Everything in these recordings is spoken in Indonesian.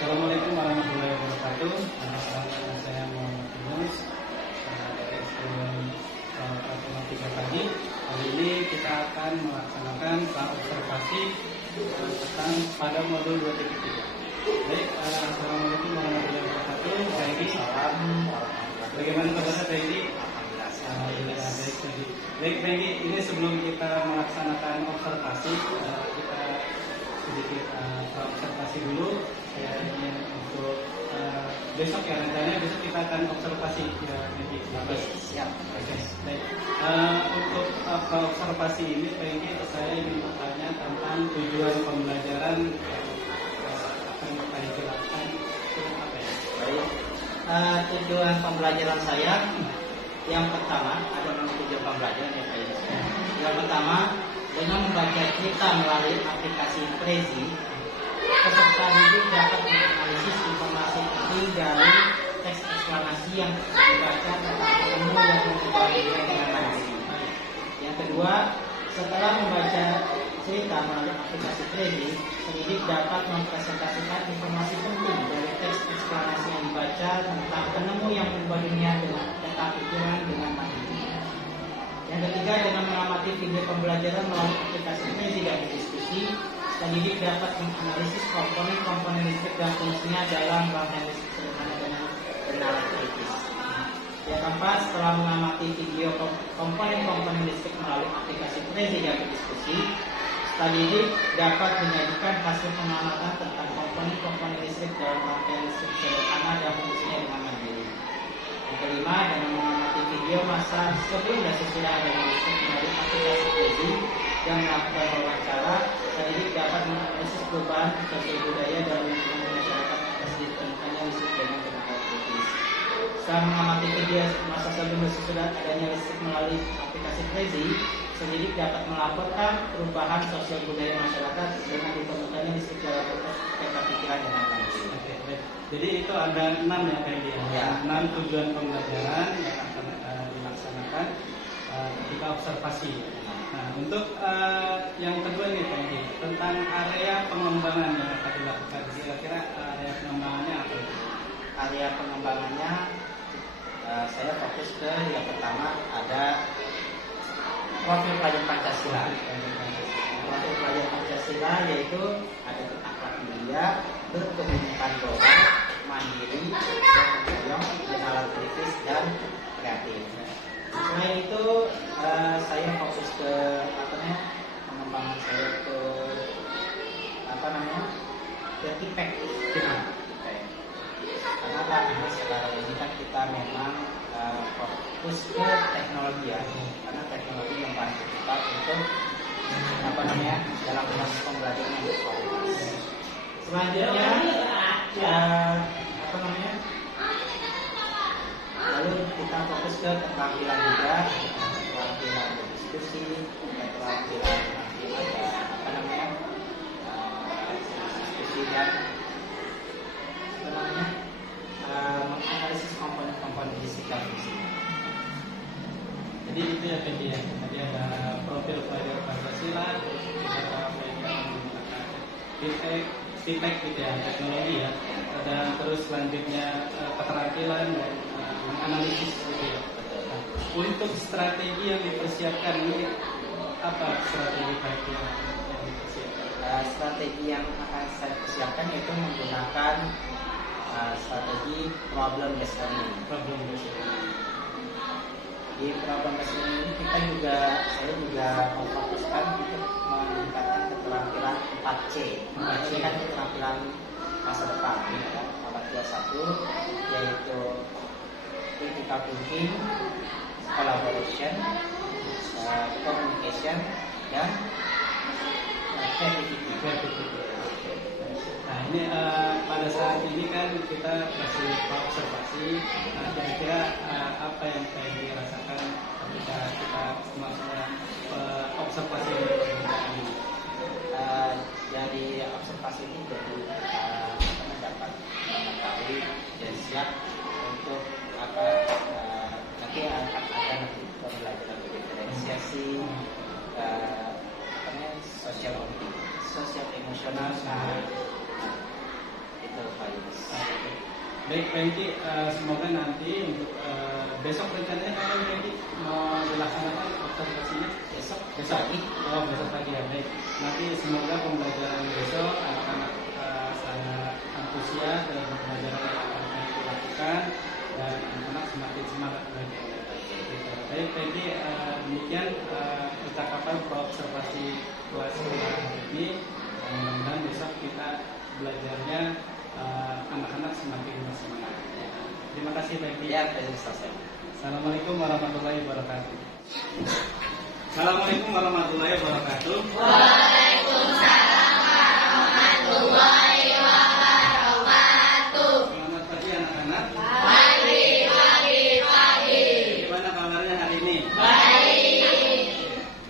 Assalamualaikum warahmatullahi wabarakatuh. Saya Muhammad Yunus dari SPM Matematika Pagi. Kali ini kita akan melaksanakan observasi tentang pada modul 2.3. Baik, assalamualaikum warahmatullahi wabarakatuh. Salam. Bagaimana kabarnya Pak Edi? Baik, Pak Edi, ini sebelum kita melaksanakan observasi, kita sedikit observasi dulu. Ya, ini untuk besok ya, rencananya besok kita akan observasi ya, Edi. Siap. Oke, baik. Untuk observasi ini, Pak Edi, saya ingin bertanya tentang tujuan pembelajaran yang akan kita jelaskan itu apa ya? Baik. Tujuan pembelajaran saya yang pertama ada tujuan pembelajaran ya Pak. Yang pertama, dengan membaca cerita melalui aplikasi Prezi, peserta didik dapat menganalisis informasi penting dari teks eksplanasi yang dibaca tentang ilmu yang mengubahnya dengan mandiri. Yang kedua, setelah membaca cerita melalui aplikasi Prezi, pendidik dapat mempresentasikan informasi penting dari teks eksplanasi yang dibaca tentang penemu yang mengubah dunia dengan data pikiran dengan mandiri. Yang ketiga, dengan mengamati video pembelajaran melalui aplikasi Prezi dan berdiskusi, pendidik dapat menganalisis komponen-komponen listrik dan fungsinya dalam rangkaian listrik sederhana dengan bernalar kritis. Yang keempat, setelah mengamati video komponen-komponen listrik melalui aplikasi Prezi dan berdiskusi, pendidik dapat menyajikan hasil pengamatan tentang komponen-komponen listrik dalam rangkaian listrik sederhana dan fungsinya dengan mandiri. Yang kelima, dengan mengamati video masa sebelum dan sesudah adanya listrik melalui aplikasi Prezi dan melakukan wawancara, pendidik dapat menganalisis perubahan sosial budaya dalam lingkungan masyarakat atas ditemukannya listrik dengan tenaga kritis. Setelah mengamati video masa sebelum dan sesudah adanya listrik melalui aplikasi Prezi, pendidik dapat melaporkan perubahan sosial budaya masyarakat dengan ditemukannya listrik dalam peta pikiran dengan mandiri. Oke, baik. Jadi itu ada 6 ya Pak Edi, ya. 6 tujuan pembelajaran yang akan dilaksanakan ketika observasi. Nah, untuk yang kedua nih Pak Edi, tentang area pengembangan yang akan dilakukan, kira-kira area pengembangannya apa? Area pengembangannya saya fokus ke yang pertama ada profil pelajar Pancasila. Profil pelajar Pancasila yaitu ada berakhlak mulia, berkebinekaan doa, mandiri, bertanggung, bernalar kritis dan kreatif. Selain itu saya fokus ke pengembangan saya ke ke TIPEK. Karena sekarang ini kan kita memang fokus ke teknologi ya, karena teknologi membantu kita untuk dalam proses pembelajaran yang berkualitas. Selanjutnya lalu kita fokus ke keterampilan juga, keterampilan berdiskusi, keterampilan diskusi dan menganalisis komponen-komponen listrik dan fungsinya. Jadi itu ya Pak Edi ya. Tadi ada profil pelajar Pancasila, terus kita menggunakan TIPEK gitu ya, teknologi ya. Dan terus selanjutnya keterampilan dan analisis gitu ya. Nah, untuk strategi yang dipersiapkan ini apa strategi baiknya yang dipersiapkan? Strategi yang akan saya persiapkan yaitu menggunakan strategi problem based learning. Di problem based learning ini saya juga memfokuskan untuk meningkatkan keterampilan 4C. Ini kan keterampilan masa depan, ya, abad 21, yaitu critical thinking, collaboration, communication, dan creativity. Nah ini pada saat ini kan kita masih observasi. Nah, kira-kira apa yang saya dirasakan ketika kita semua observasi ini? Dari observasi ini jadi dapat mengetahui dan siap untuk nanti akan ada pembelajaran diferensiasi, sosial emosional, itu Pak. Baik Franky, semoga nanti untuk besok rencananya kapan Franky mau dilaksanakan observasinya? Besok pagi. Oh, besok pagi ya. Baik. Nanti semoga pembelajaran besok anak-anak sangat antusias dalam pembelajaran yang akan kami lakukan dan anak-anak semakin semangat belajar. Baik Franky, demikian percakapan observasi kelas hari ini. Mudah-mudahan besok kita belajarnya anak-anak semakin bersemangat. Terima kasih Franky. Ya, selesai. Assalamualaikum warahmatullahi wabarakatuh. Assalamualaikum warahmatullahi wabarakatuh. Waalaikumsalam warahmatullahi wabarakatuh. Selamat pagi anak-anak. Pagi. Gimana kabarnya hari ini? Baik.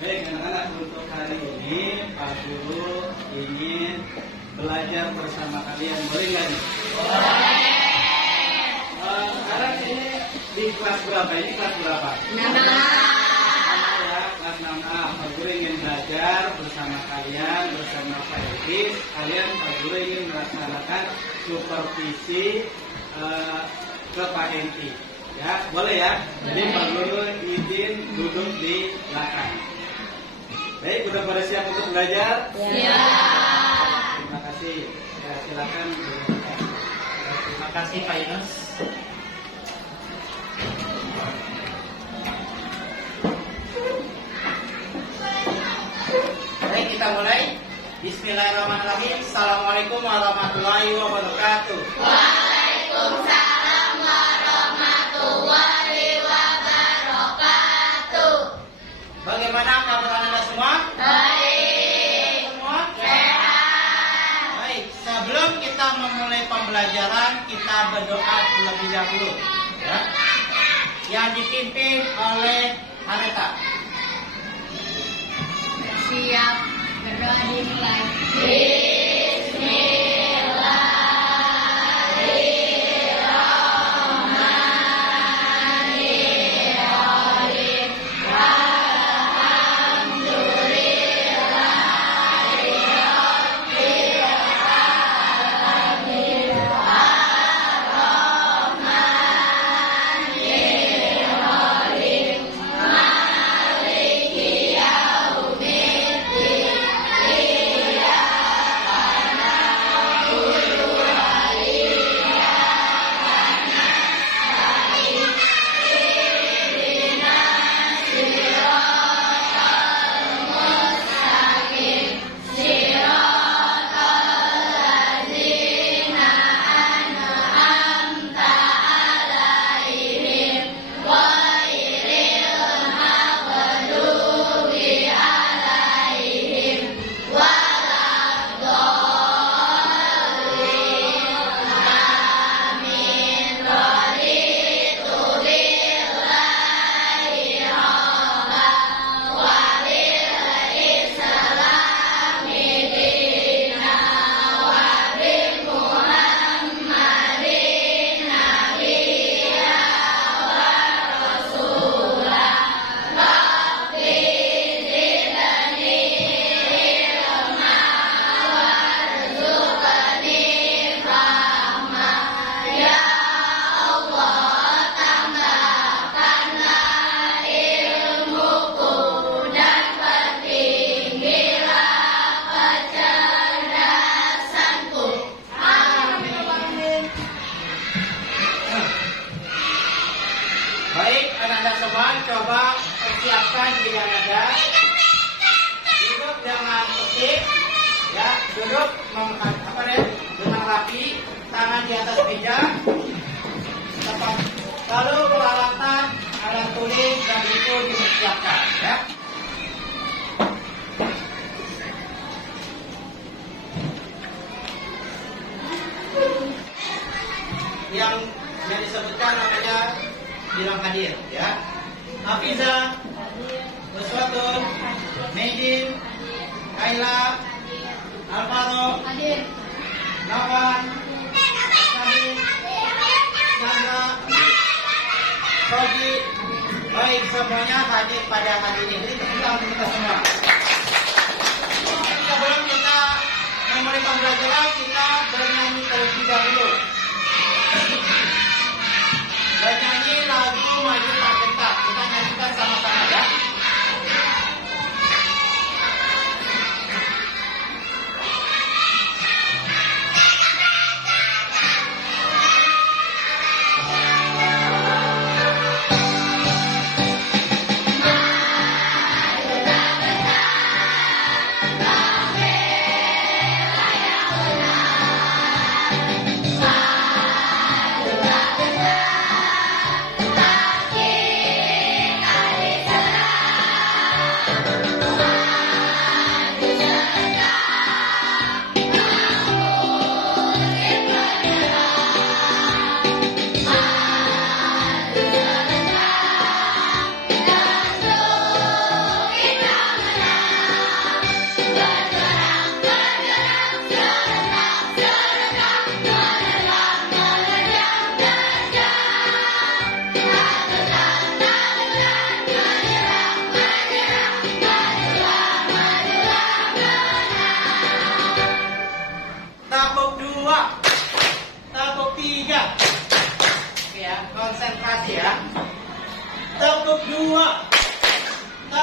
Baik anak-anak, untuk hari ini Pak Guru ingin belajar bersama kalian. Boleh nggak nih? Boleh. Sekarang ini di kelas berapa? Ini kelas berapa? Nama. Ya, kelas 6A. Pak Guru ingin belajar bersama kalian, bersama Pak Elvis. Pak Guru ingin melaksanakan supervisi ke Pak Enti. Ya, boleh ya? Jadi Pak Guru izin duduk di belakang. Baik, udah pada siap untuk belajar? Ya. Terima kasih. Ya, silakan. Terima kasih Pak Yunus. Baik, kita mulai. Bismillahirrahmanirrahim. Assalamualaikum warahmatullahi wabarakatuh. Waalaikumsalam warahmatullahi wabarakatuh. Bagaimana kabar Anda semua? Baik. Semua? Sehat. Baik, sebelum kita memulai pembelajaran, kita berdoa terlebih dahulu. Ya. Yang dipimpin oleh Aneta. Siap. Berdoa dimulai. Baik, anak-anak semua, coba persiapkan diri Anda. Duduk dengan tertib, ya, duduk dengan rapi, tangan di atas meja, tepat. Lalu peralatan alat tulis dan buku dipersiapkan, ya. Yang disebutkan namanya bilang hadir, ya. Hafiza, Uswatun, Medin, Kaila, Alvaro, Nawan, Sabi, Chandra, Soji. Baik, semuanya hadir pada hari ini. Jadi tepuk tangan kita semua. Sebelum kita memulai pembelajaran, kita bernyanyi terlebih dahulu.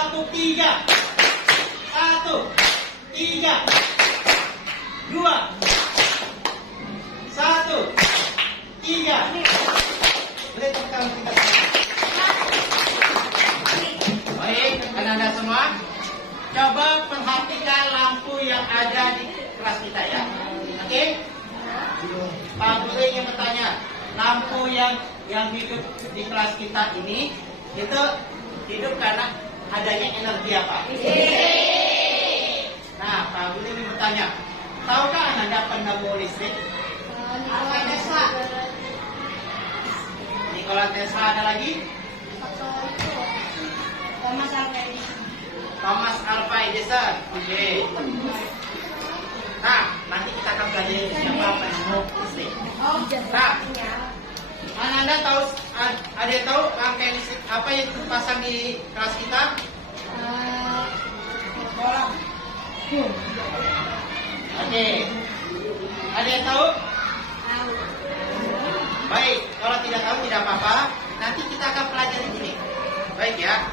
1, 3. 1, 3. 2. 1, 3. Boleh tepuk tangan kita semua. Baik, anak-anak semua. Coba perhatikan lampu yang ada di kelas kita ya. Oke? Pak Guru ingin bertanya, lampu yang hidup di kelas kita ini itu hidup karena adanya energi apa? Nah, Pak Guru ingin bertanya, tahukah Anda penemu listrik? Nikola Tesla. Nikola Tesla, ada lagi? Thomas Alva Edison. Thomas Alva Edison. Oke. Nah, nanti kita akan belajar siapa penemu listrik. Nah, Anda tahu, ada yang tahu rangkaian listrik apa yang terpasang di kelas kita? Bola. Oke. Ada yang tahu? Tahu. Baik, kalau tidak tahu tidak apa-apa. Nanti kita akan pelajari ini. Baik ya.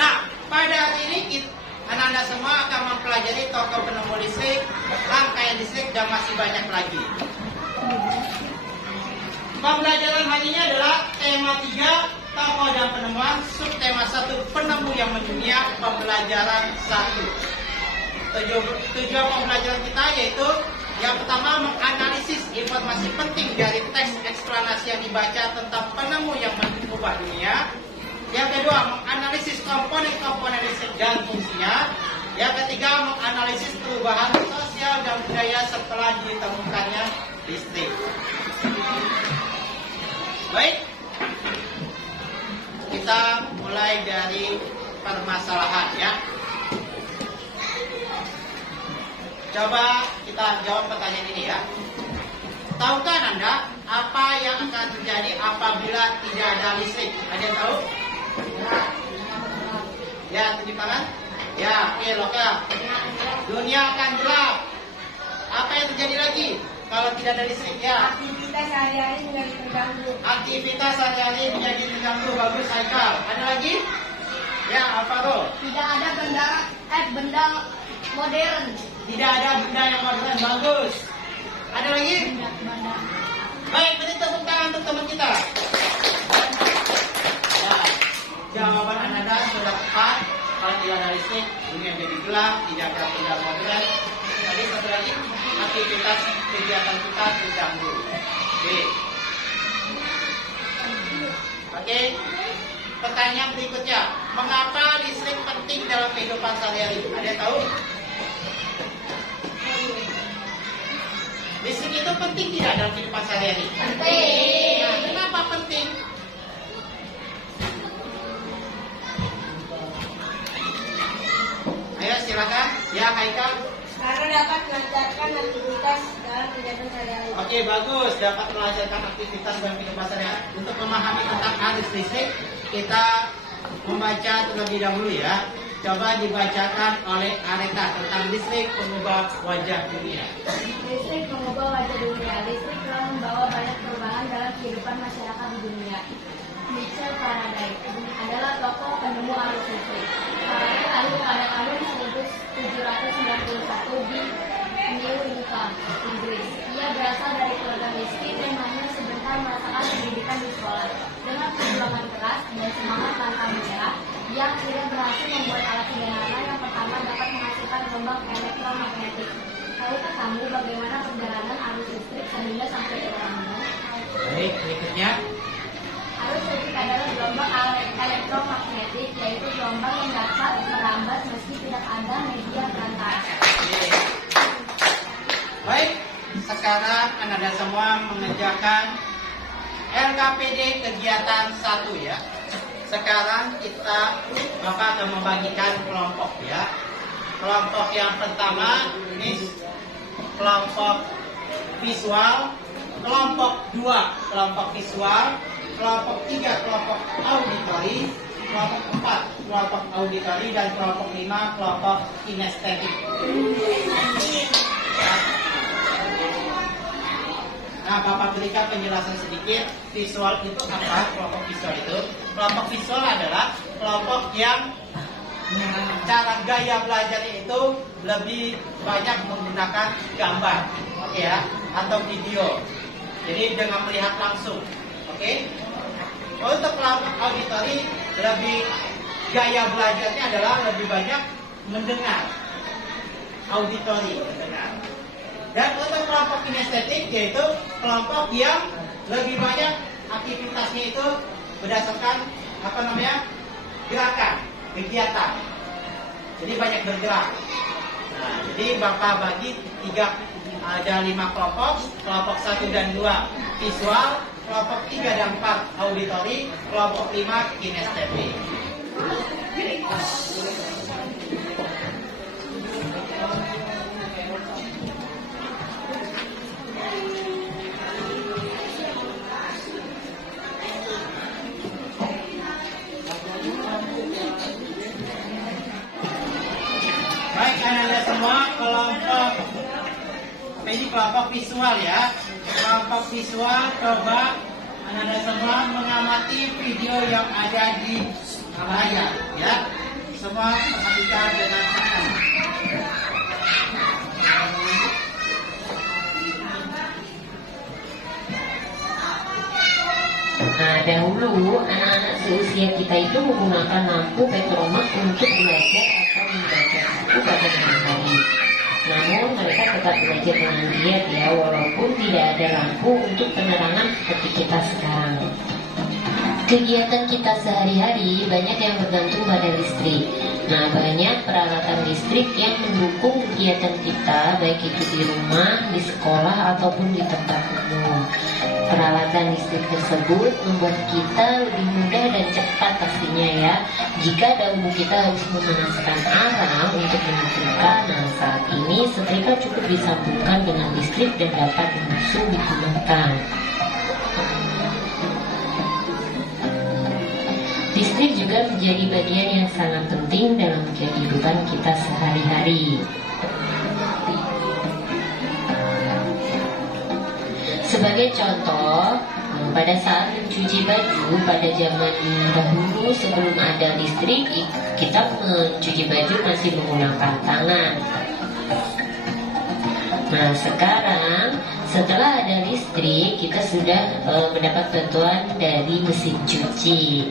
Nah, pada hari ini anak-anak semua akan mempelajari tokoh penemu listrik, rangkaian listrik, dan masih banyak lagi. Pembelajaran hari ini adalah tema 3, tokoh dan penemuan, subtema 1, penemu yang mendunia, pembelajaran 1. Tujuan pembelajaran kita yaitu yang pertama menganalisis informasi penting dari teks eksplanasi yang dibaca tentang penemu yang mengubah dunia. Yang kedua, menganalisis komponen-komponen listrik dan fungsinya. Yang ketiga, menganalisis perubahan sosial dan budaya setelah ditemukannya listrik. Baik, kita mulai dari permasalahan ya. Coba kita jawab pertanyaan ini ya. Tahukah Anda apa yang akan terjadi apabila tidak ada listrik? Ada yang tahu? Ya, tunjuk tangan. Ya, oke, lokal. Dunia akan gelap. Apa yang terjadi lagi kalau tidak ada listrik? Ya. Aktivitas sehari-hari menjadi terganggu. Aktivitas sehari-hari menjadi terganggu. Bagus, Haikal. Ada lagi? Ya, Alvaro. Tidak ada benda modern. Tidak ada benda yang modern. Bagus. Ada lagi? Benda. Baik, beri tepuk tangan untuk teman kita. Ya, jawaban Anda sudah tepat. Kalau tidak ada listrik, dunia jadi gelap, tidak ada benda modern. Tadi satu lagi, aktivitas kegiatan kita terganggu. Oke. Pertanyaan berikutnya, mengapa listrik penting dalam kehidupan sehari-hari? Ada yang tahu? Listrik itu penting tidak dalam kehidupan sehari-hari? Penting. Nah, kenapa penting? Ayo silakan. Ya, Haikal. Karena dapat melancarkan aktivitas dalam kegiatan sehari-hari. Oke, bagus. Dapat melancarkan aktivitas dalam kehidupan sehari-hari. Untuk memahami tentang arus listrik, kita membaca terlebih dahulu ya. Coba dibacakan oleh Areta tentang listrik pengubah wajah dunia. Listrik mengubah wajah dunia. Listrik telah membawa banyak perubahan dalam kehidupan masyarakat di dunia. Michel Faraday adalah tokoh penemu arus listrik. Faraday lahir pada tahun 1791 di New Lincoln, Inggris. Ia berasal dari keluarga miskin dan hanya sebentar merasakan pendidikan di sekolah. Dengan perjuangan keras dan semangat pantang menyerah, ia akhirnya berhasil membuat alat sederhana yang pertama dapat menghasilkan gelombang elektromagnetik. Tahukah kamu bagaimana perjalanan arus listrik sehingga sampai ke orangmu? Baik, berikutnya. Arus listrik adalah gelombang elektromagnetik, yaitu gelombang yang dapat merambat meski tidak ada media perantara. Baik, sekarang Anda semua mengerjakan LKPD kegiatan 1 ya. Sekarang Bapak akan membagikan kelompok ya. Kelompok yang pertama ini kelompok visual, kelompok 2 kelompok visual, kelompok 3 kelompok auditori, kelompok 4 kelompok auditori, dan kelompok 5 kelompok kinestetik. Nah, Bapak berikan penjelasan sedikit. Visual itu apa? Kelompok visual itu. Kelompok visual adalah kelompok yang cara gaya belajarnya itu lebih banyak menggunakan gambar, oke ya, atau video. Jadi dengan melihat langsung, oke. Untuk kelompok auditori lebih gaya belajarnya adalah lebih banyak mendengar, auditori mendengar. Dan untuk kelompok kinestetik yaitu kelompok yang lebih banyak aktivitasnya itu berdasarkan gerakan, kegiatan. Jadi banyak bergerak. Nah, jadi Bapak bagi ada 5 kelompok. Kelompok 1 dan 2 visual, kelompok 3 dan 4 auditori, kelompok 5 kinestetik. Baik, anak-anak semua, ini kelompok visual ya. Kelompok visual, coba anak-anak semua mengamati video yang ada di layar ya. Semua perhatikan dengan tenang. Nah, dahulu anak-anak seusia kita itu menggunakan lampu petromak untuk belajar atau membaca buku pada malam hari. Namun mereka tetap belajar dengan giat ya, walaupun tidak ada lampu untuk penerangan seperti kita sekarang. Kegiatan kita sehari-hari banyak yang bergantung pada listrik. Nah, banyak peralatan listrik yang mendukung kegiatan kita, baik itu di rumah, di sekolah, ataupun di tempat umum. Peralatan listrik tersebut membuat kita lebih mudah dan cepat pastinya ya. Jika dahulu kita harus memanaskan arang untuk menyetrika, nah saat ini setrika cukup disambungkan dengan listrik dan dapat langsung digunakan. Listrik juga menjadi bagian yang sangat penting dalam kehidupan kita sehari-hari. Sebagai contoh, pada saat mencuci baju pada zaman dahulu sebelum ada listrik, kita mencuci baju masih menggunakan tangan. Nah, sekarang setelah ada listrik, kita sudah mendapat bantuan dari mesin cuci.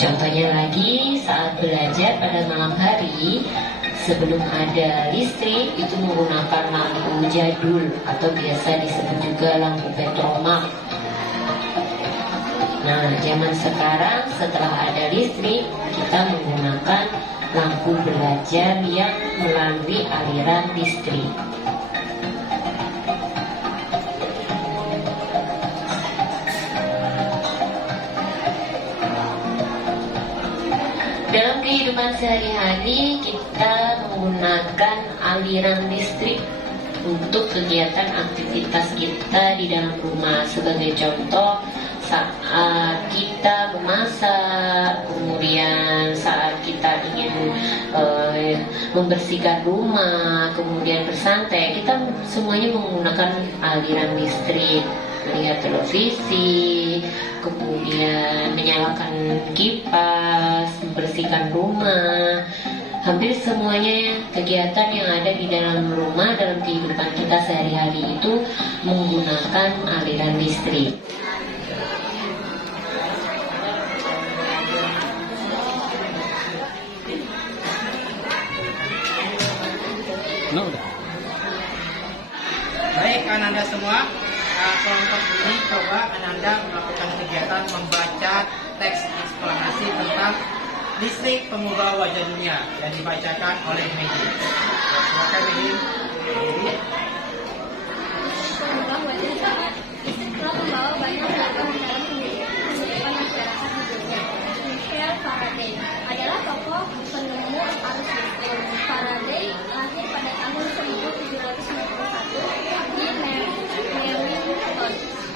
Contohnya lagi, saat belajar pada malam hari, sebelum ada listrik itu menggunakan lampu jadul atau biasa disebut juga lampu petromak. Nah, zaman sekarang setelah ada listrik kita menggunakan lampu belajar yang melalui aliran listrik. Dalam kehidupan sehari-hari kita menggunakan aliran listrik untuk kegiatan aktivitas kita di dalam rumah. Sebagai contoh, saat kita memasak, kemudian saat kita ingin membersihkan rumah, kemudian bersantai, kita semuanya menggunakan aliran listrik. Melihat televisi, kemudian menyalakan kipas, membersihkan rumah. Hampir semuanya kegiatan yang ada di dalam rumah dalam kehidupan kita sehari-hari itu menggunakan aliran listrik. Baik, anak-anak semua, kelompok ini coba Ananda melakukan kegiatan membaca teks eksplanasi tentang listrik pengubah wajah dunia yang dibacakan oleh Megi. Silakan Megi. Pengubah wajah dunia. Listrik telah membawa banyak perubahan dalam kehidupan masyarakat di dunia. Michael Faraday adalah tokoh penemu arus listrik. Faraday lahir pada tahun 1791 di Newington,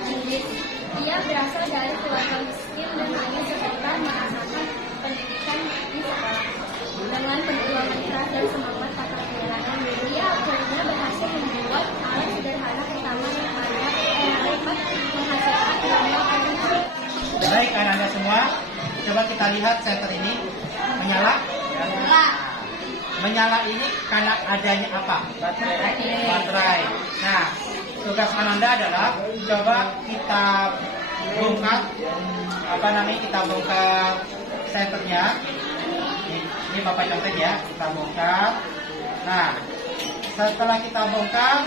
Inggris. Ia berasal dari keluarga miskin dan hanya sebentar merasakan pendidikan di sekolah. Dengan perjuangan keras dan semangat tak terhenti, Dia akhirnya berhasil membuat alat sederhana pertama yang dapat menghasilkan gelombang energi. Baik, Anda semua, coba kita lihat senter ini menyala. Menyala ini karena adanya apa? Baterai. Nah, tugas Ananda adalah coba kita bongkar kita bongkar senternya. Ini Bapak contek ya, kita bongkar. Nah, setelah kita bongkar,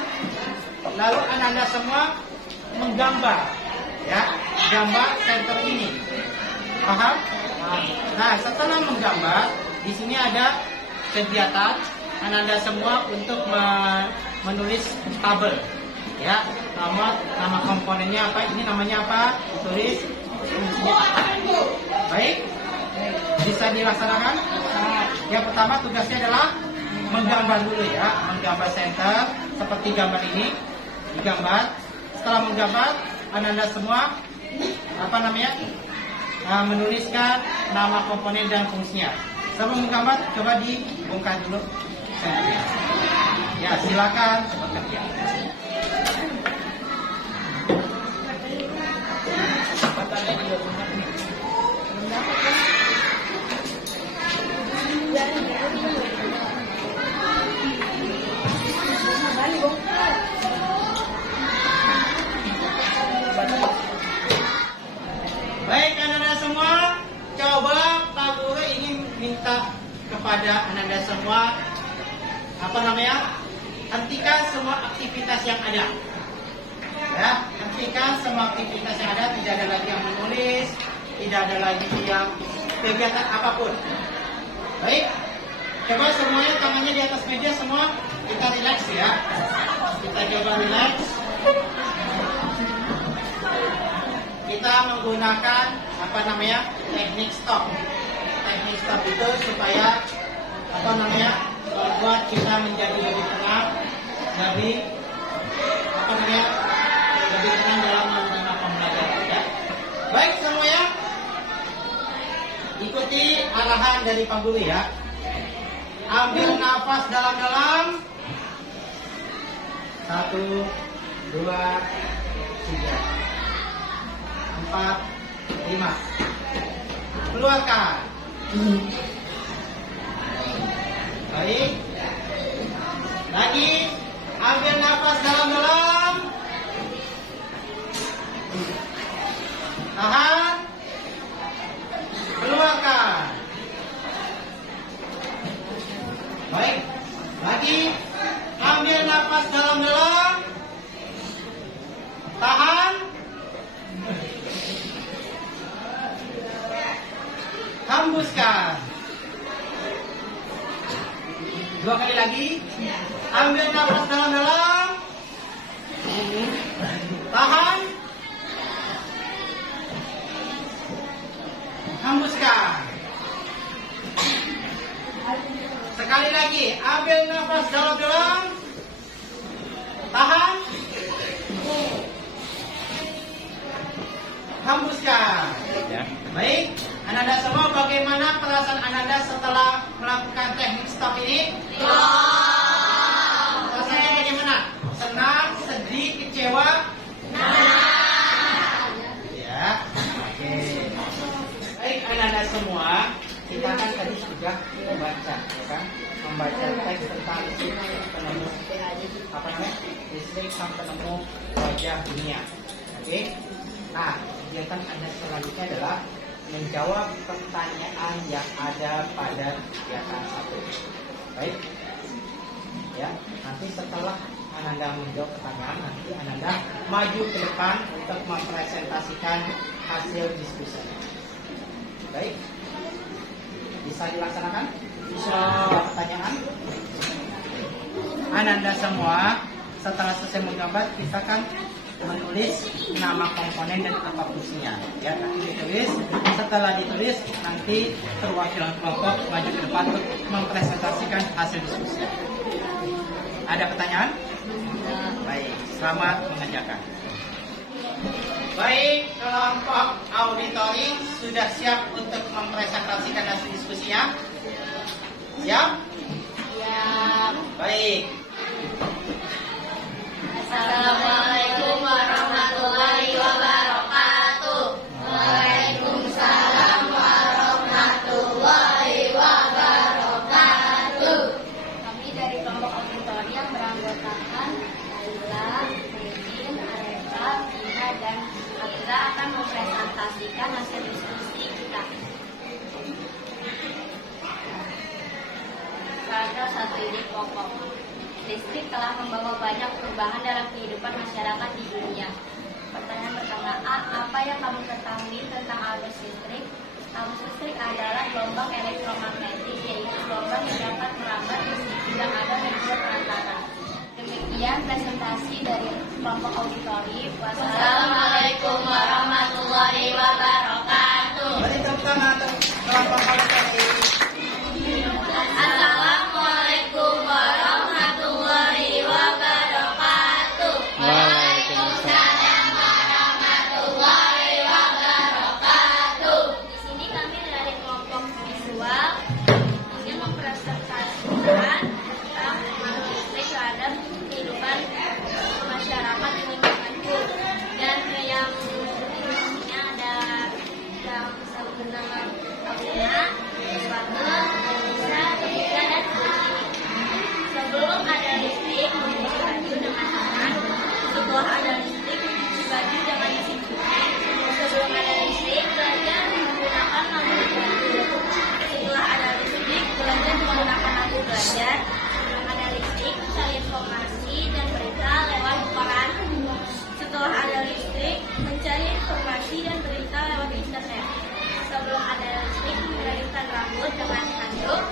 lalu Ananda semua menggambar, ya, gambar senter ini. Paham? Nah, setelah menggambar, di sini ada kegiatan Ananda semua untuk menulis tabel, ya, nama komponennya apa? Ini namanya apa? Tulis. Baik, bisa dilaksanakan. Yang pertama tugasnya adalah menggambar dulu ya, menggambar center seperti gambar ini, digambar. Setelah menggambar, Ananda semua menuliskan nama komponen dan fungsinya. Sebelum menggambar, coba dibongkar dulu senternya. Ya, silakan bekerja. Baik, Ananda semua, coba Pak Guru ingin minta kepada Ananda semua hentikan semua aktivitas yang ada. Ya, hentikan semua aktivitas yang ada, tidak ada lagi yang menulis, tidak ada lagi yang kegiatan apapun. Baik, coba semuanya tangannya di atas meja semua, kita relax ya. Kita coba relax. Kita menggunakan teknik stop. Teknik stop itu supaya membuat kita menjadi lebih tenang, lebih tenang dalam menerima pembelajaran ya. Baik semuanya, ikuti arahan dari Pak Guru ya. Ambil nafas dalam-dalam. 1, 2, 3, 4, 5. Keluarkan. Baik. Lagi, ambil nafas dalam-dalam. Tahan. Keluarkan. Baik. Lagi, ambil nafas dalam-dalam. Tahan. Hembuskan. 2 kali lagi. Ambil nafas dalam-dalam. Tahan. Hembuskan. Sekali lagi. Ambil nafas dalam-dalam. Tahan. Hembuskan. Ya. Baik. Ananda semua, bagaimana perasaan Ananda setelah melakukan teknik stop ini? Rasanya bagaimana? Senang, sedih, kecewa? Ya, oke. Baik, Ananda semua, kita kan tadi sudah membaca, ya kan? Membaca teks tentang penemu listrik sang penemu wajah dunia. Oke. Nah, kegiatan Anda selanjutnya adalah menjawab pertanyaan yang ada pada kegiatan 1. Baik, ya. Nanti setelah Ananda menjawab pertanyaan, nanti Ananda maju ke depan untuk mempresentasikan hasil diskusi. Baik, bisa dilaksanakan? Bisa. Pertanyaan? Ananda semua, setelah selesai menggambar, kita kan menulis nama komponen dan apa fungsinya. Ya, nanti ditulis. Setelah ditulis, nanti perwakilan kelompok maju ke depan untuk mempresentasikan hasil diskusi. Ada pertanyaan? Baik, selamat mengerjakan. Baik, kelompok auditori sudah siap untuk mempresentasikan hasil diskusinya? Siap? Ya. Siap. Baik. Assalamualaikum warahmatullahi wabarakatuh. Waalaikumsalam warahmatullahi wabarakatuh. Kami dari kelompok auditori yang beranggotakan Laila, Medin, Areva, Vina, dan Abdullah akan mempresentasikan hasil diskusi kita. Paragraf 1 ide pokok. Listrik telah membawa banyak perubahan dalam kehidupan masyarakat di dunia. Pertanyaan pertama A. Apa yang kamu ketahui tentang arus listrik? Arus listrik adalah gelombang elektromagnetik, yaitu gelombang yang dapat merambat meskipun tidak ada media perantara. Demikian presentasi dari kelompok auditori. Wassalamualaikum warahmatullahi wabarakatuh. Assalamualaikum warahmatullahi wabarakatuh. Waalaikumsalam warahmatullahi wabarakatuh. Di sini kami dari kelompok visual ingin mempresentasikan tentang arus listrik terhadap kehidupan masyarakat di lingkunganku. Dan yang ini ada yang bernama Abuna, Suatu, Bisa, Tiga, dan Suci. Sebelum ada listrik, mencuci baju dengan tangan. Setelah ada listrik, mencuci baju dengan mesin cuci. Sebelum ada listrik, belajar menggunakan lampu belajar. Setelah ada listrik, belajar menggunakan lampu belajar. Sebelum ada listrik, mencari informasi dan berita lewat koran. Setelah ada listrik, mencari informasi dan berita lewat internet. Sebelum ada listrik, mengeringkan rambut dengan handuk.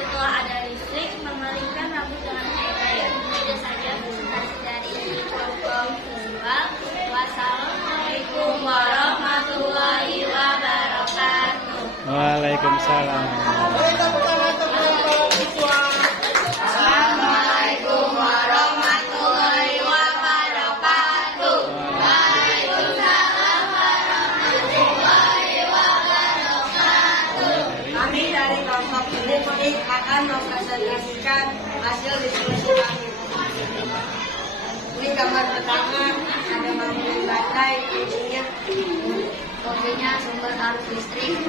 Setelah ada listrik, memelihara rambut dengan air. Itu saja presentasi dari kelompok visual. Wassalamualaikum warahmatullahi wabarakatuh. Waalaikumsalam. Assalamualaikum warahmatullahi wabarakatuh. Waalaikumsalam warahmatullahi wabarakatuh. Kami dari kelompok ini akan mempresentasikan hasil diskusi kami. Ini gambar pertama ada lampu baterai, fungsinya sumber arus listrik.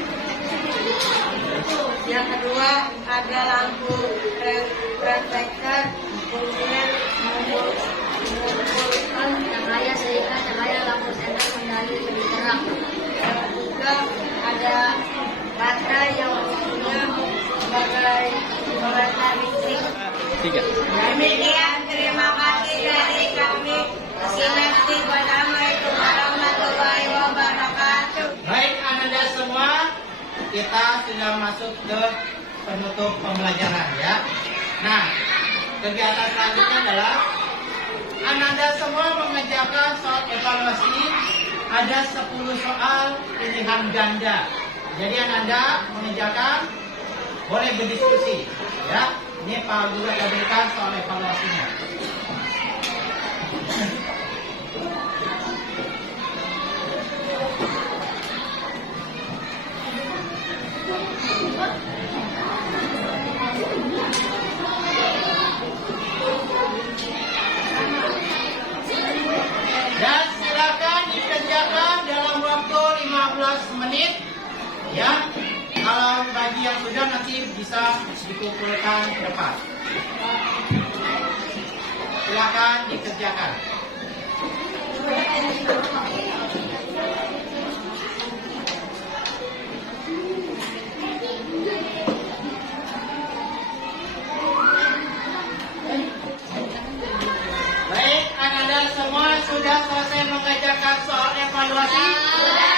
Yang kedua ada lampu reflektor, fungsinya mengumpulkan cahaya sehingga cahaya lampu senter menjadi lebih terang. Yang ketiga ada baterai yang fungsinya sebagai pemancar listrik. Demikian, terima kasih dari kami. Wassalamualaikum warahmatullahi wabarakatuh. Baik, Ananda semua, kita sudah masuk ke penutup pembelajaran ya. Nah, kegiatan selanjutnya adalah Ananda semua mengerjakan soal evaluasi. Ada 10 soal pilihan ganda. Jadi Ananda mengerjakan, boleh berdiskusi ya. Ini Pak Guru akan berikan soal evaluasinya. Dan silakan dikerjakan dalam waktu 15 menit ya. Kalau bagi yang sudah nanti bisa dikumpulkan ke depan. Silakan dikerjakan. Baik, Anda semua sudah selesai mengerjakan soal evaluasi? Sudah.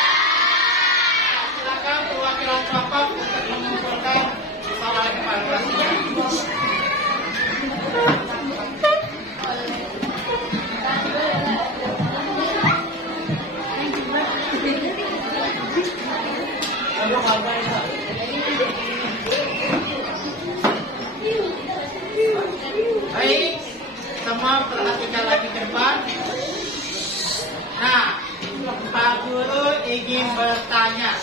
Silakan perwakilan kelompok untuk mengumpulkan soal evaluasinya. Baik, semua perhatikan lagi ke depan. Nah, Pak Guru ingin bertanya.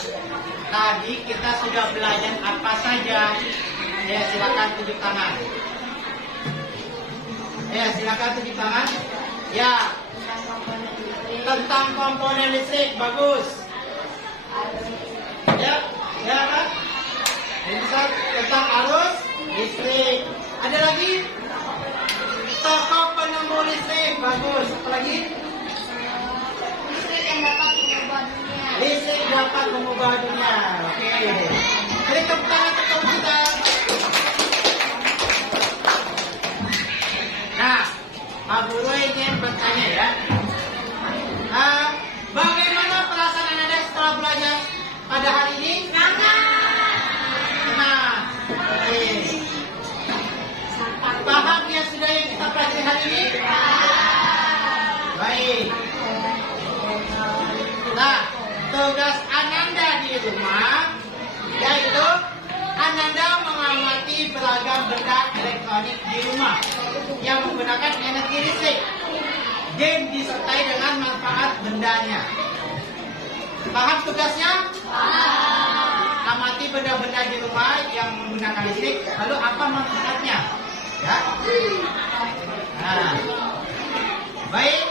Tadi kita sudah belajar apa saja? Ya, silakan tunjuk tangan. Ya, silakan tepuk tangan. Ya, tentang komponen listrik, bagus. Ya, ya kan? Ini tentang arus listrik. Ada lagi? Tokoh penemu listrik, bagus. Apa lagi? Listrik yang dapat mengubah dunia. Listrik dapat mengubah dunia. Oke. Beri tepuk tangan untuk kita. Nah, Pak Guru ingin bertanya ya. Bagaimana perasaan Anda setelah belajar pada hari ini? Nah, oke. Paham ya sudah yang kita pelajari hari ini? Baik. Nah, tugas Ananda di rumah yaitu Ananda mengamati beragam benda elektronik di rumah yang menggunakan energi listrik dan disertai dengan manfaat bendanya. Paham tugasnya? Amati benda-benda di rumah yang menggunakan listrik, lalu apa manfaatnya? Ya. Nah, baik.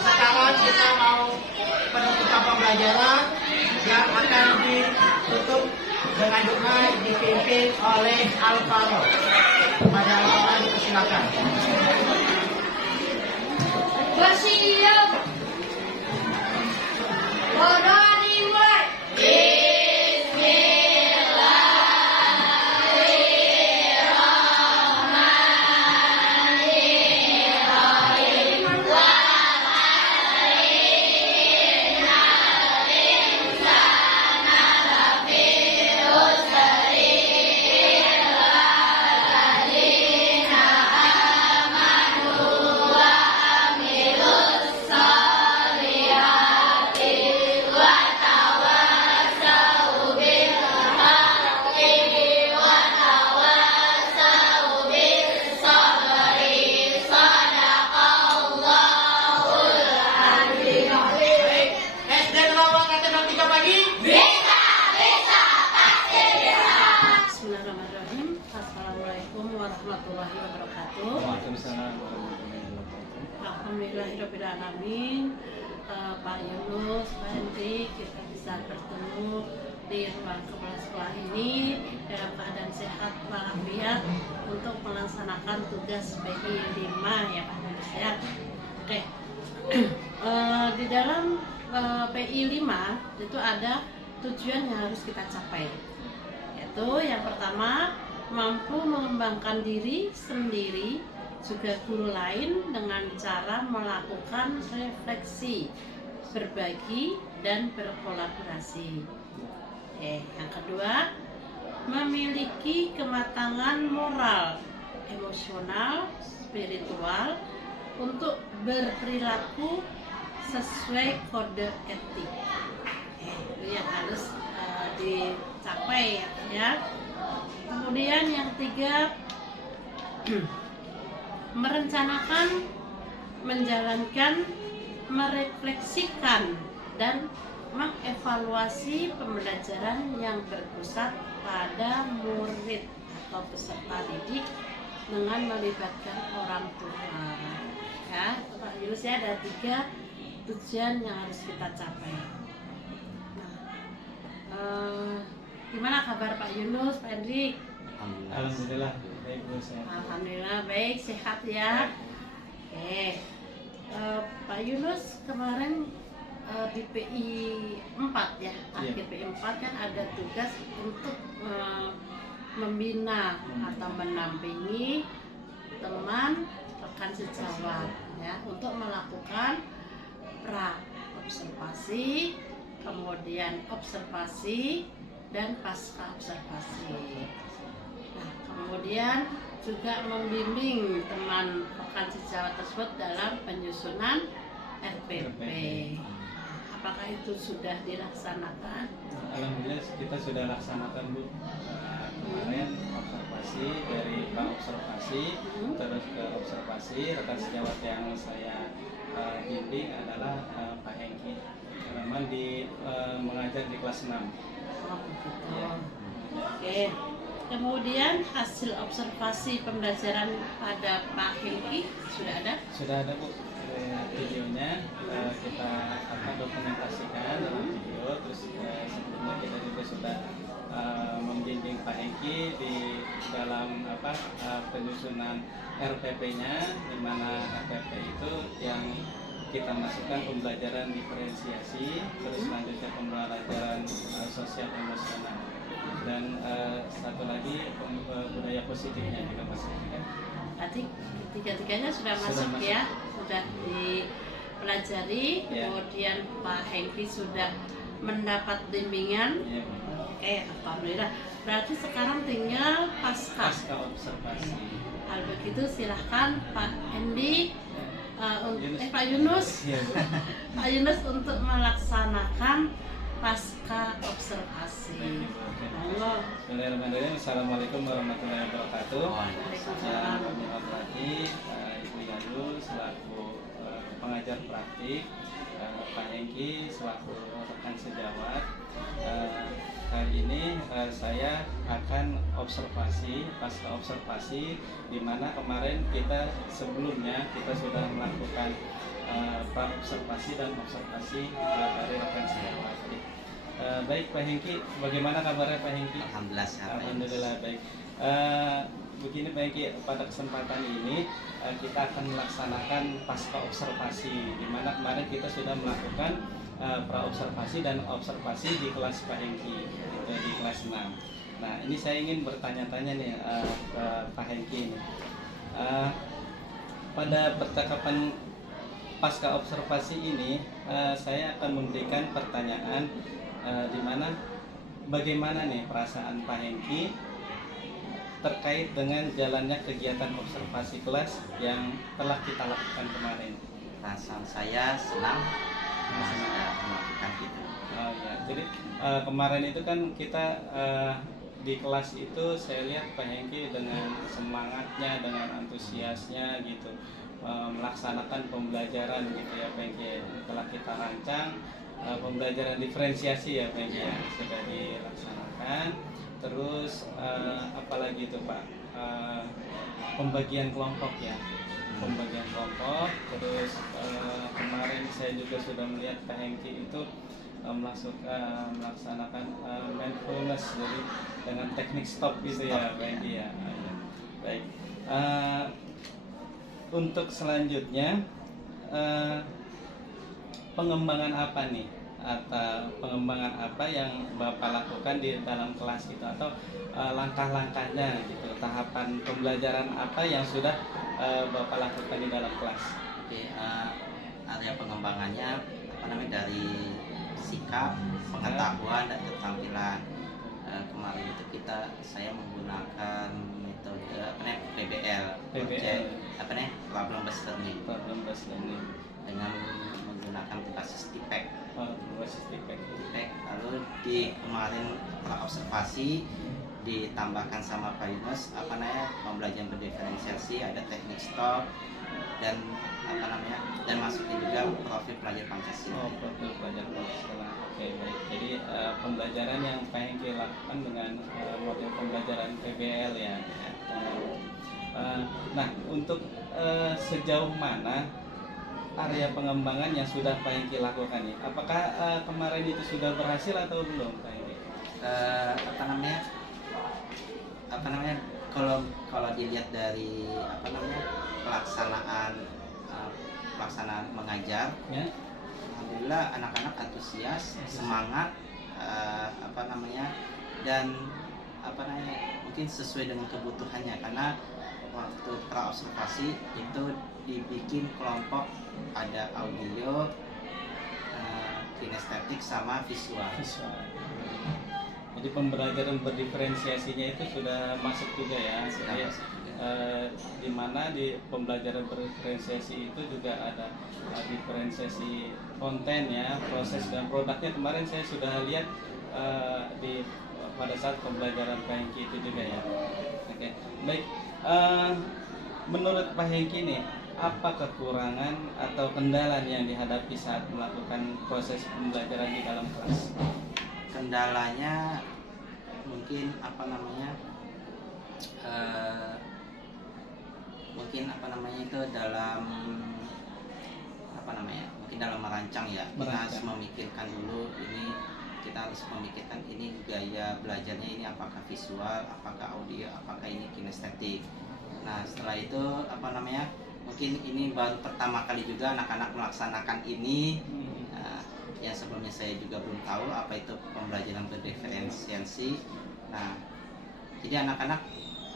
Sekarang kita mau penutupan pembelajaran yang akan ditutup dengan doa dipimpin oleh Alvaro. Kepada Alvaro silakan. Bersiap. Berani mulai. SD Lawang Kata 3 pagi. Bismillahirrahmanirrahim. Assalamualaikum warahmatullahi wabarakatuh. Waalaikumsalam. Alhamdulillahirrahmanirrahim. Pak Yunus, Pak Hendrik, kita bisa bertemu di ruang kepala sekolah ini dalam keadaan sehat walafiat untuk melaksanakan tugas PI 5 ya Pak Yunus ya. Oke. Di dalam PI 5 itu ada tujuan yang harus kita capai. Yaitu yang pertama, mampu mengembangkan diri sendiri juga guru lain dengan cara melakukan refleksi, berbagi dan berkolaborasi. Yang kedua, memiliki kematangan moral, emosional, spiritual untuk berperilaku sesuai kode etik. Itu yang harus dicapai ya. Kemudian yang tiga, merencanakan, menjalankan, merefleksikan dan mengevaluasi pembelajaran yang berpusat pada murid atau peserta didik dengan melibatkan orang tua. Ya, Pak Yunus ya, ada 3 tujuan yang harus kita capai. Nah, gimana kabar Pak Yunus, Pak Hendrik? Alhamdulillah baik Bu. Alhamdulillah baik, sehat ya. Oke. Pak Yunus kemarin di PI 4 ya, akhir PI 4 kan ada tugas untuk membina atau menampingi teman rekan sejawat ya untuk melakukan pra observasi, kemudian observasi dan pasca observasi. Nah, kemudian juga membimbing teman rekan sejawat tersebut dalam penyusunan RPP. Apakah itu sudah dilaksanakan? Alhamdulillah kita sudah laksanakan Bu. Kemarin observasi dari observasi terus ke observasi, rekan sejawat yang saya bimbing adalah Pak Hengki. Memang mengajar di kelas 6. Oh begitu. Oke. Kemudian hasil observasi pembelajaran pada Pak Hengki sudah ada. Sudah ada Bu videonya, kita dokumentasikan dalam video. Terus sebelumnya kita juga sudah membimbing Pak Hengki di dalam penyusunan RPP-nya, di mana RPP itu yang kita masukkan pembelajaran diferensiasi, terus selanjutnya pembelajaran sosial emosional, dan satu lagi budaya positifnya kita masukkan. Berarti tiga-tiganya sudah Sudah masuk masuk. ya, sudah dipelajari. Ya. Kemudian Pak Hengki sudah mendapat bimbingan. Ya, Oke, alhamdulillah. Berarti sekarang tinggal pasca. pasca observasi. Kalau begitu silahkan Pak Endi, Yunus. Pak Yunus, Iya, Bu. Pak Yunus untuk melaksanakan pasca observasi. Monggo. Bismillahirrahmanirrahim. Assalamualaikum warahmatullahi wabarakatuh. Waalaikumsalam. Kami hormati Ibu Yayu selaku pengajar praktik, Pak Hengki selaku rekan sejawat. Kali ini saya akan pasca observasi, di mana kemarin sebelumnya kita sudah melakukan pra observasi dan observasi dari rekan sejawat. Baik Pak Hengki, bagaimana kabarnya Pak Hengki? Alhamdulillah sehat. Alhamdulillah baik. Begini Pak Hengki, pada kesempatan ini kita akan melaksanakan pasca observasi, di mana kemarin kita sudah melakukan pra observasi dan observasi di kelas Pak Hengki, di kelas 6. Nah ini saya ingin bertanya-tanya nih ke Pak Hengki ini. Pada percakapan pasca observasi ini saya akan memberikan pertanyaan di mana bagaimana nih perasaan Pak Hengki terkait dengan jalannya kegiatan observasi kelas yang telah kita lakukan kemarin. Perasaan saya senang sudah melakukan itu. Oh, ya. Jadi kemarin itu kan kita di kelas itu saya lihat Pak Hengki dengan semangatnya, dengan antusiasnya gitu melaksanakan pembelajaran gitu ya Pak Hengki. Telah kita rancang pembelajaran diferensiasi ya Pak Hengki ya, sudah dilaksanakan. Terus apalagi itu Pak, pembagian kelompok ya, pembagian kelompok. Terus kemarin saya juga sudah melihat Pak Hengki itu melaksanakan mindfulness, jadi dengan teknik stop gitu ya Pak Hengki ya. Baik, untuk selanjutnya pengembangan apa nih, atau pengembangan apa yang Bapak lakukan di dalam kelas itu, atau langkah-langkahnya gitu, tahapan pembelajaran apa yang sudah Bapak lakukan di dalam kelas? Oke, area pengembangannya dari sikap, pengetahuan dan keterampilan. Kemarin itu saya menggunakan metode PBL, problem based learning, dengan menggunakan berbasis TIPEC. Lalu di kemarin observasi ditambahkan sama Pak Yunus pembelajaran berdiferensiasi, ada teknik stop dan dan masukin juga profil pelajar Pancasila. Oh, profil pelajar Pancasila. Oke, baik. Jadi pembelajaran yang Pak Hengki lakukan dengan model pembelajaran PBL ya. Nah, untuk sejauh mana area pengembangan yang sudah Pak Hengki lakukan nih? Apakah kemarin itu sudah berhasil atau belum Pak Hengki? Kalau dilihat dari pelaksanaan mengajar, Ya. alhamdulillah anak-anak antusias, semangat, dan mungkin sesuai dengan kebutuhannya, karena waktu pra observasi itu dibikin kelompok, ada audio, kinestetik sama visual. Jadi pembelajaran berdiferensiasinya itu sudah masuk juga ya. Sudah Jadi, masuk juga. di mana di pembelajaran berdiferensiasi itu juga ada diferensiasi konten ya, proses dan produknya. Kemarin saya sudah lihat pada saat pembelajaran Pak Hengki itu juga ya. Oke, baik. Menurut Pak Hengki nih, apa kekurangan atau kendala yang dihadapi saat melakukan proses pembelajaran di dalam kelas? Kendalanya mungkin mungkin apa namanya itu dalam apa namanya, mungkin dalam merancang ya, kita harus Merancang. memikirkan dulu ini, kita harus memikirkan ini gaya belajarnya ini apakah visual, apakah audio, apakah ini kinestetik. Nah setelah itu apa namanya, mungkin ini baru pertama kali juga anak-anak melaksanakan ini. Nah, yang sebelumnya saya juga belum tahu apa itu pembelajaran berdiferensiasi. Nah jadi anak-anak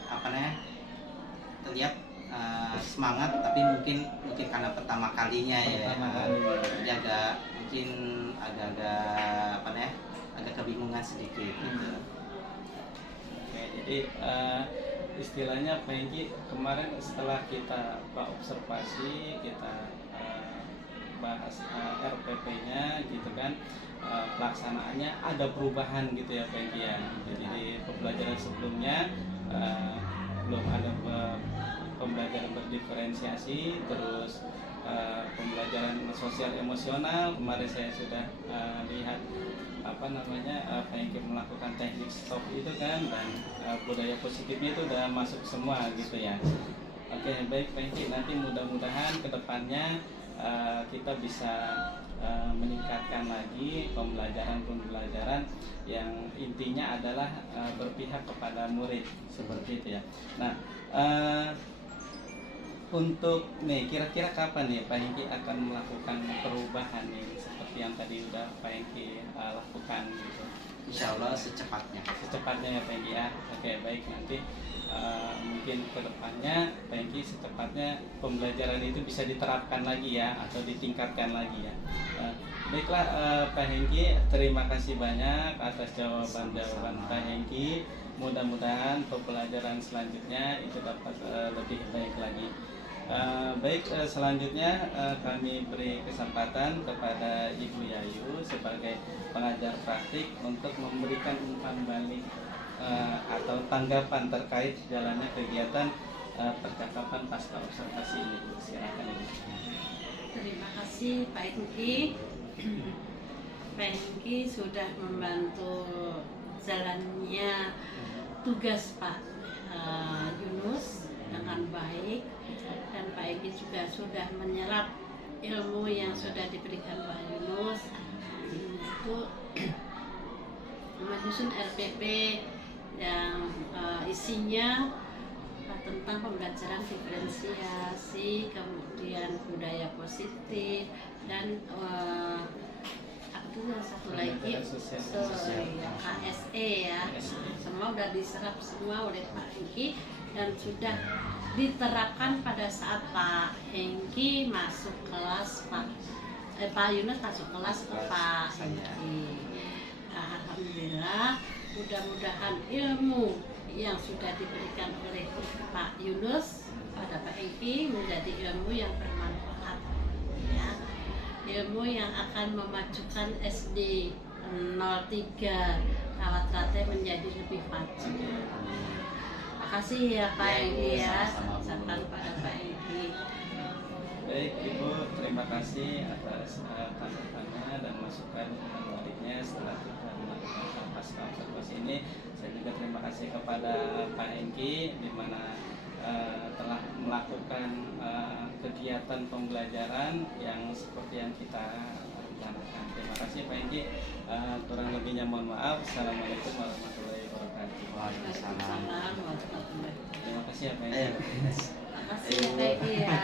apa namanya terlihat semangat, tapi mungkin karena pertama kalinya ya, Pertama kali. jadi agak-agak apa namanya, agak kebingungan sedikit gitu. Oke, jadi istilahnya Pak Hengki, kemarin setelah kita observasi, kita bahas RPP-nya gitu kan, pelaksanaannya ada perubahan gitu ya Pak Hengki ya. Jadi di pembelajaran sebelumnya belum ada pembelajaran berdiferensiasi, terus pembelajaran sosial emosional. Kemarin saya sudah lihat apa namanya, Pak Hengki melakukan teknik stop itu kan, dan budaya positifnya itu udah masuk semua gitu ya. Oke, baik Pak Hengki, nanti mudah-mudahan kedepannya kita bisa meningkatkan lagi pembelajaran yang intinya adalah berpihak kepada murid seperti itu ya. Nah, untuk nih kira-kira kapan nih Pak Hengki akan melakukan perubahan nih seperti yang tadi udah Pak Hengki lakukan gitu? Insya Allah secepatnya. Secepatnya ya Pak Hengki ya. Oke, baik, nanti mungkin ke depannya Pak Hengki secepatnya pembelajaran itu bisa diterapkan lagi ya, atau ditingkatkan lagi ya. Baiklah Pak Hengki, terima kasih banyak atas jawaban-jawaban Pak Hengki. Mudah-mudahan pembelajaran selanjutnya itu dapat lebih baik lagi. Baik, selanjutnya kami beri kesempatan kepada Ibu Yayu sebagai pengajar praktik untuk memberikan umpan balik atau tanggapan terkait jalannya kegiatan percakapan pasca observasi ini. Bu, silakan Ibu. Terima kasih Pak Hengki. Pak Hengki sudah membantu jalannya tugas Pak Yunus dengan baik, dan Pak Hengki juga sudah menyerap ilmu yang sudah diberikan Pak Yunus, yaitu menyusun RPP yang isinya tentang pembelajaran diferensiasi, kemudian budaya positif, dan yang satu lagi KSE ya. Semua sudah diserap semua oleh Pak Hengki dan sudah diterapkan pada saat Pak Hengki masuk kelas, Pak Yunus masuk kelas ke Pak Hengki. Nah, alhamdulillah, mudah-mudahan ilmu yang sudah diberikan oleh Pak Yunus pada Pak Hengki menjadi ilmu yang bermanfaat ya. Ilmu yang akan memajukan SD 03 Kawat Rate menjadi lebih maju. Makasih ya Pak Hengki ya, ucapan pada Pak Hengki. Baik Ibu, terima kasih atas tanggapannya dan masukan baliknya setelah kita melakukan pasca observasi ini. Saya juga terima kasih kepada Pak Hengki di mana telah melakukan kegiatan pembelajaran yang seperti yang kita rencanakan. Terima kasih Pak Hengki. Kurang lebihnya mohon maaf. Assalamualaikum warahmatullahi wabarakatuh. Waalaikumsalam. Waalaikumsalam warahmatullahi wabarakatuh. Terima kasih ya Pak Hengki. Terima kasih ya Pak Hengki ya.